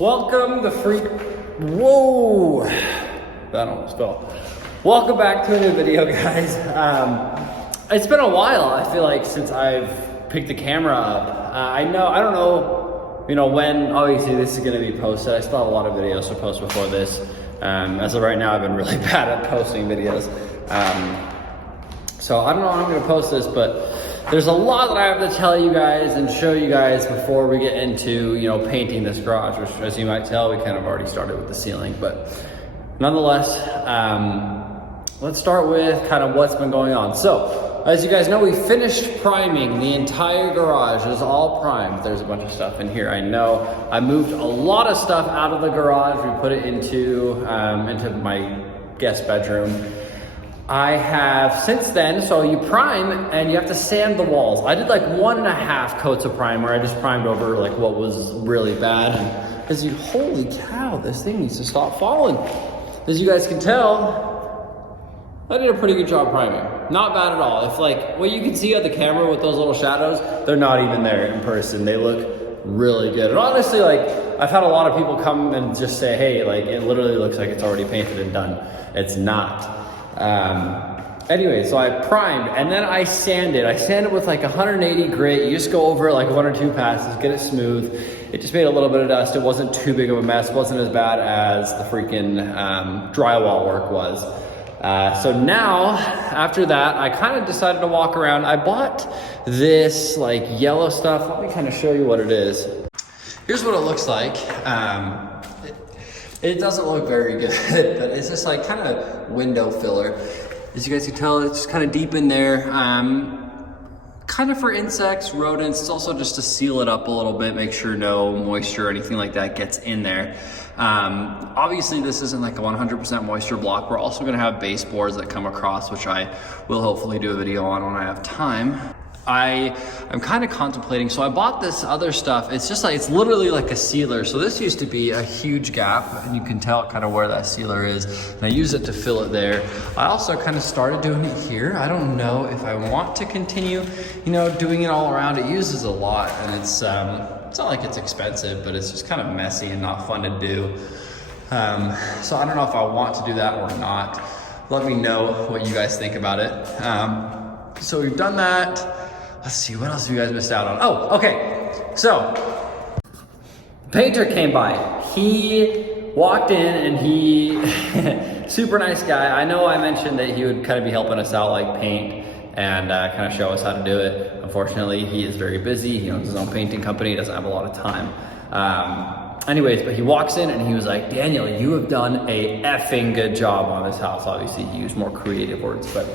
Welcome the freak. Whoa, that almost fell. Welcome back to a new video, guys. It's been a while, I feel like, since I've picked the camera up. I don't know, when obviously this is gonna be posted. I still have a lot of videos to post before this. As of right now, I've been really bad at posting videos. So I don't know how I'm gonna post this, but there's a lot that I have to tell you guys and show you guys before we get into, painting this garage, which, as you might tell, we kind of already started with the ceiling. But nonetheless, let's start with kind of what's been going on. So, as you guys know, we finished priming the entire garage. It is all primed. There's a bunch of stuff in here, I know. I moved a lot of stuff out of the garage. We put it into my guest bedroom. I have since then, so you prime and you have to sand the walls. I did like 1.5 coats of primer. I just primed over like what was really bad. And because holy cow, this thing needs to stop falling. As you guys can tell, I did a pretty good job priming. Not bad at all. If like what you can see on the camera with those little shadows, they're not even there in person. They look really good. And honestly, like I've had a lot of people come and just say, hey, like it literally looks like it's already painted and done. It's not. Anyway, so I primed and then I sanded. I sanded with like 180 grit. You just go over it like 1 or 2 passes, get it smooth. It just made a little bit of dust. It wasn't too big of a mess. It wasn't as bad as the freaking drywall work was. So now, after that, I kind of decided to walk around. I bought this like yellow stuff. Let me kind of show you what it is. Here's what it looks like. It doesn't look very good, but it's just like kind of window filler. As you guys can tell, it's just kind of deep in there. Kind of for insects, rodents. It's also just to seal it up a little bit, make sure no moisture or anything like that gets in there. Obviously this isn't like a 100% moisture block. We're also gonna have baseboards that come across, which I will hopefully do a video on when I have time. I'm kind of contemplating, so I bought this other stuff. It's just like, it's literally like a sealer. So this used to be a huge gap and you can tell kind of where that sealer is. And I use it to fill it there. I also kind of started doing it here. I don't know if I want to continue, doing it all around. It uses a lot and it's not like it's expensive, but it's just kind of messy and not fun to do. So I don't know if I want to do that or not. Let me know what you guys think about it. So we've done that. Let's see, what else have you guys missed out on? Oh, okay. So, painter came by. He walked in and he, super nice guy. I know I mentioned that he would kind of be helping us out, like paint and kind of show us how to do it. Unfortunately, he is very busy. He owns his own painting company. He doesn't have a lot of time. Anyways, but he walks in and he was like, Daniel, you have done a effing good job on this house. Obviously, he used more creative words, but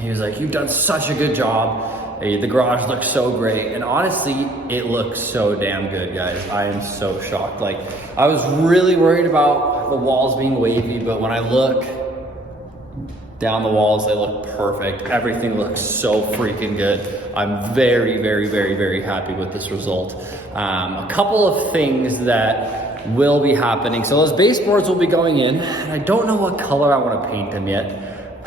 he was like, you've done such a good job. The garage looks so great. And honestly, it looks so damn good, guys. I am so shocked. Like, I was really worried about the walls being wavy, but when I look down the walls, they look perfect. Everything looks so freaking good. I'm very, very, very, very happy with this result. A couple of things that will be happening. So those baseboards will be going in. And I don't know what color I want to paint them yet.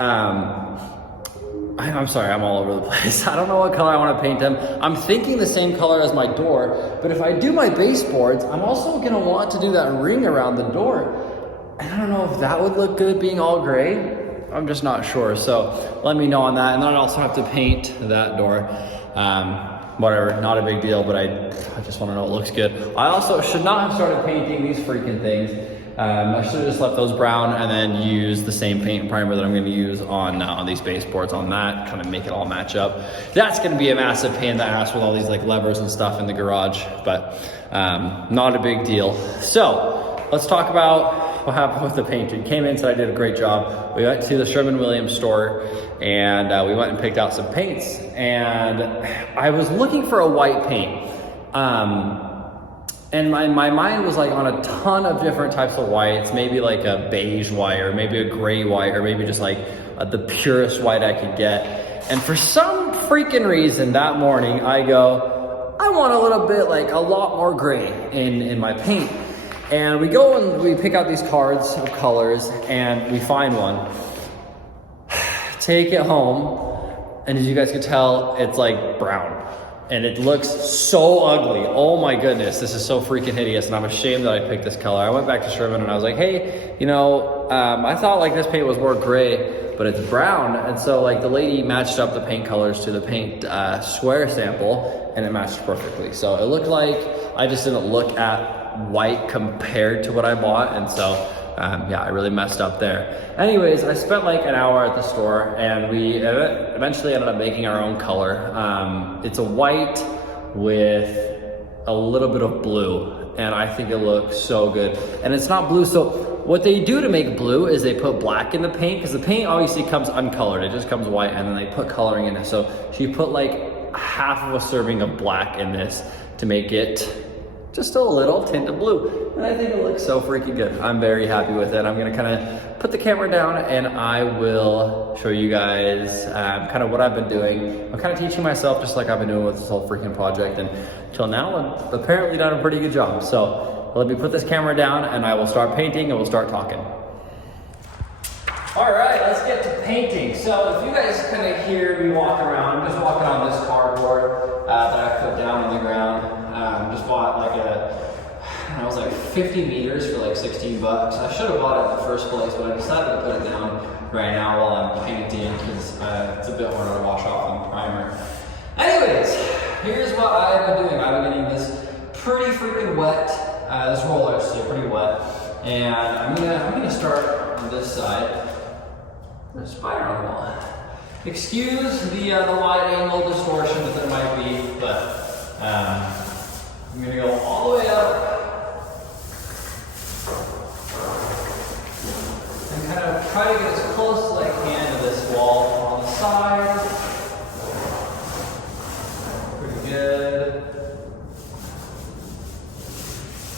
I'm sorry, I'm all over the place. I don't know what color I want to paint them. I'm thinking the same color as my door, but if I do my baseboards, I'm also gonna want to do that ring around the door. And I don't know if that would look good being all gray. I'm just not sure, so let me know on that. And then I also have to paint that door. Whatever, not a big deal, but I just want to know it looks good. I also should not have started painting these freaking things. I should have just left those brown and then use the same paint and primer that I'm going to use on these baseboards on that, kind of make it all match up. That's going to be a massive pain in the ass with all these like levers and stuff in the garage, but not a big deal. So let's talk about what happened with the painting. Came in, said I did a great job. We went to the Sherwin-Williams store and we went and picked out some paints, and I was looking for a white paint. And my mind was like on a ton of different types of whites, maybe like a beige white or maybe a gray white or maybe just like the purest white I could get. And for some freaking reason that morning I go, I want a little bit, like a lot more gray in my paint. And we go and we pick out these cards of colors and we find one. Take it home, and as you guys can tell, it's like brown. and it looks so ugly. Oh my goodness, this is so freaking hideous, and I'm ashamed that I picked this color. I went back to Sherman and I was like, hey, you know, I thought like this paint was more gray, but it's brown. And so like the lady matched up the paint colors to the paint square sample, and it matched perfectly. So it looked like I just didn't look at white compared to what I bought, and so yeah, I really messed up there. Anyways, I spent like an hour at the store, and we eventually ended up making our own color. It's a white with a little bit of blue, and I think it looks so good. And it's not blue, so what they do to make blue is they put black in the paint, because the paint obviously comes uncolored. It just comes white, and then they put coloring in it. So she put like half of a serving of black in this to make it just a little tint of blue, and I think it looks so freaking good. I'm very happy with it. I'm gonna kind of put the camera down, and I will show you guys kind of what I've been doing. I'm kind of teaching myself, just like I've been doing with this whole freaking project, and till now I've apparently done a pretty good job. So let me put this camera down, and I will start painting, and we'll start talking. All right, let's get to painting. So if you guys kind of hear me walking around, I'm just walking on this cardboard that I put down on the ground. Just bought like it was like 50 meters for like 16 bucks. I should have bought it in the first place, but I decided to put it down right now while I'm painting, because it's a bit harder to wash off on primer. Anyways, here's what I've been doing. I've been getting this pretty freaking wet. This roller is still pretty wet, and I'm gonna start on this side. There's a spider on the wall. Excuse the wide angle distortion that there might be, but I'm gonna go all the way up and kind of try to get as close as I can to this wall on the side. Pretty good.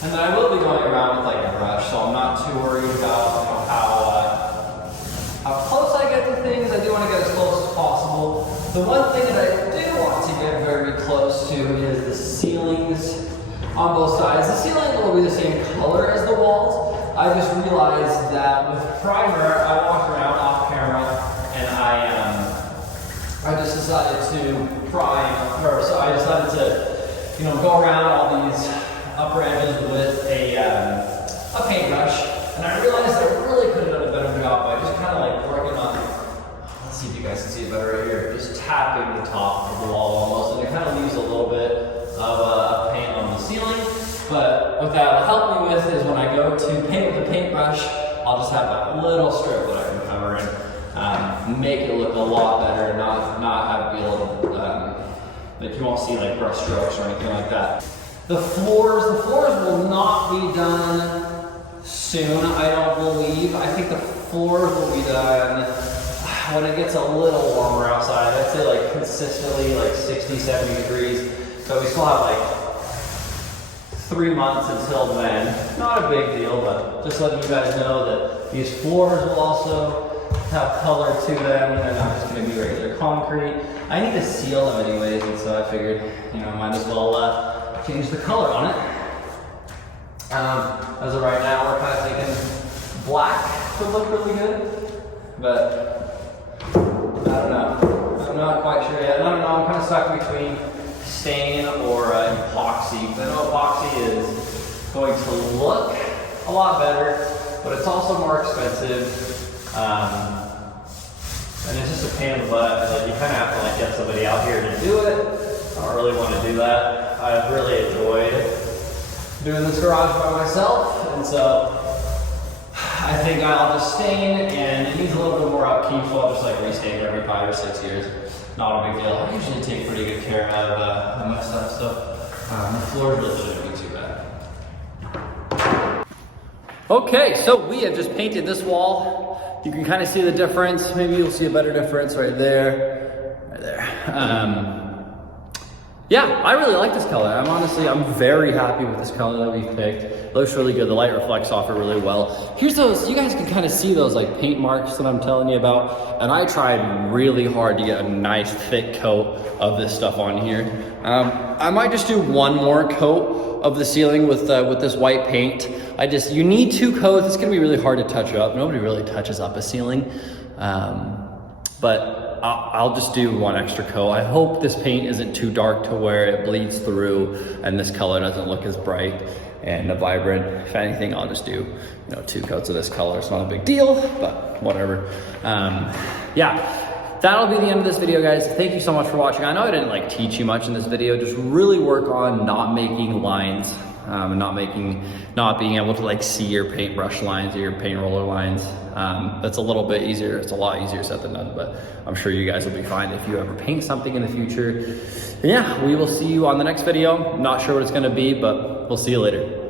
And then I will be going around with like a brush, so I'm not too worried about how close I get to things. I do want to get as close as possible. The one thing that I do want to get very close to is the ceilings on both sides. The ceiling will be the same color as the walls. I just realized that with primer, I walked around off camera, and I just decided to prime, or so I decided to, go around all these upper edges with a paintbrush. And I realized I really could have done a better job by just kind of like working on, let's see if you guys can see it better right here, just tapping the top of the wall almost, and it kind of leaves a little bit of paint on the ceiling. But what that will help me with is when I go to paint with a paintbrush, I'll just have that little strip that I can cover and make it look a lot better, and not have it be a little, like you won't see like brush strokes or anything like that. The floors will not be done soon, I don't believe. I think the floors will be done when it gets a little warmer outside. I'd say like consistently like 60, 70 degrees. So we still have like 3 months until then. Not a big deal, but just letting you guys know that these floors will also have color to them. They're not just going to be regular concrete. I need to seal them anyways, and so I figured, might as well change the color on it. As of right now, we're kind of thinking black would look really good, but I don't know. I'm not quite sure yet. I don't know, I'm kind of stuck between stain or epoxy. I know epoxy is going to look a lot better, but it's also more expensive. And it's just a pain in the butt. Like, you kind of have to get somebody out here to do it. I don't really want to do that. I've really enjoyed doing this garage by myself, and so I think I'll just stain, and it needs a little bit more upkeep, so I'll just restain it every 5 or 6 years. Not a big deal. I usually take pretty good care of my stuff, so the floor really shouldn't be too bad. Okay, so we have just painted this wall. You can kind of see the difference. Maybe you'll see a better difference right there. Right there. Yeah, I really like this color. I'm very happy with this color that we've picked. It looks really good. The light reflects off it really well. Here's those, you guys can kind of see those paint marks that I'm telling you about. And I tried really hard to get a nice thick coat of this stuff on here. I might just do one more coat of the ceiling with this white paint. You need 2 coats. It's gonna be really hard to touch up. Nobody really touches up a ceiling. But I'll just do one extra coat. I hope this paint isn't too dark to where it bleeds through and this color doesn't look as bright and vibrant. If anything, I'll just do, 2 coats of this color. It's not a big deal, but whatever. Yeah. That'll be the end of this video, guys. Thank you so much for watching. I know I didn't like teach you much in this video. Just really work on not making lines and not being able to like see your paintbrush lines or your paint roller lines. That's a little bit easier. It's a lot easier said than done, but I'm sure you guys will be fine if you ever paint something in the future. And yeah, we will see you on the next video. I'm not sure what it's gonna be, but we'll see you later.